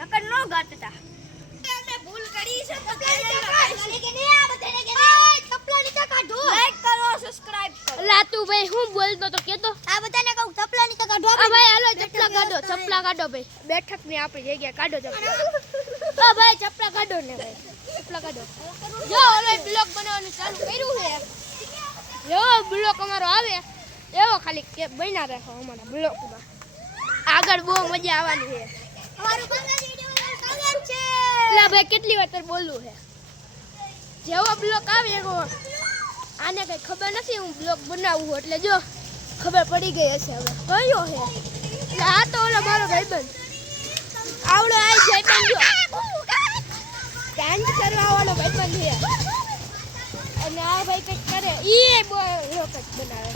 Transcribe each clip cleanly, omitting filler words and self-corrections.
નકર નો ગાતતા અમે ભૂલ કરી છે તો ચપલા નીચે કાઢો લાઈક કરો સબસ્ક્રાઇબ કરો લા તું ભાઈ હું બોલતો તો કેતો આ બધાને કહું ચપલા નીચે કાઢો આ ભાઈ હાલો ચપલા કાઢો ભાઈ બેઠક ની આપણી જગ્યા કાઢો ચપલા ઓ ભાઈ ચપલા કાઢો ને ભાઈ ચપલા કાઢો જો ઓલો બ્લોગ બનાવવાનું ચાલુ કર્યું છે જો બ્લોગ અમારો આવે એવો ખાલી કે બન્યા રાખો અમારા બ્લોગમાં આગળ બહુ મજા આવવાની છે અમારું બંગાળી વિડિયો સ્વાગત છે લા ભાઈ કેટલી વાર તાર બોલવું છે જેવો બ્લોગ આવે એવો આને કઈ ખબર નથી હું બ્લોગ બનાવું એટલે જો ખબર પડી ગઈ હશે હવે કયો છે એટલે આ તો ઓલો મારો ભાઈબંધ આવડો આ ભાઈબંધ જો ડાન્સ કરવા વાળો ભાઈબંધ છે અને આ ભાઈ કંઈક કરે ઈ બ્લોગ જ બનાવે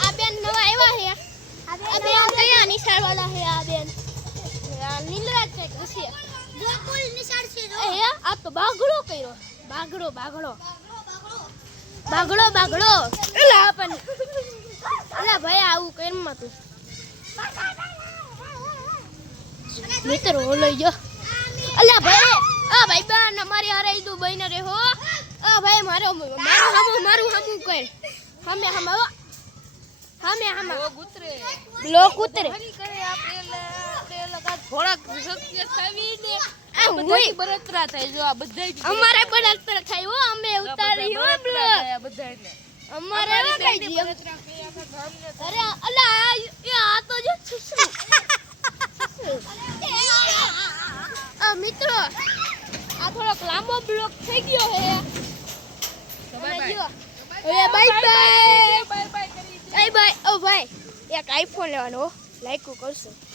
આ બેન નવા આવ્યા છે આ બેન કયા નિશાળ વાળા છે આ બેન નીલરાજ કંઈક હશે ગોકુલ નિશાળ છે જો એ આ તો બાગડો કર્યો બાગડો એલા પણ એલા ભાઈ આવું કેમ તું મિત્રો લઈ જો અલ્યા ભાઈ આ ભાઈ બન અમારી હારે ઈદુ બઈને રે હો આ ભાઈ મારું હમું કર હમે ઓ ગુતરે બ્લોક ઉતરે કરે આપણે લગા થોડાક સત્ય ખાવી દે આ હું બરતરા થાય જો આ બધાય અમારે બળતરા ખાય હો અમે ઉતારી હો બ્લોક બધાયને અમારે કઈ જી અરે અલા આ તો જો સુસુ આ મિત્રો આ થોડોક લાંબો બ્લોક થઈ ગયો હે બાય બાય ઓ ભાઈ એક આઈફોન લેવાનો લાઈક કરશું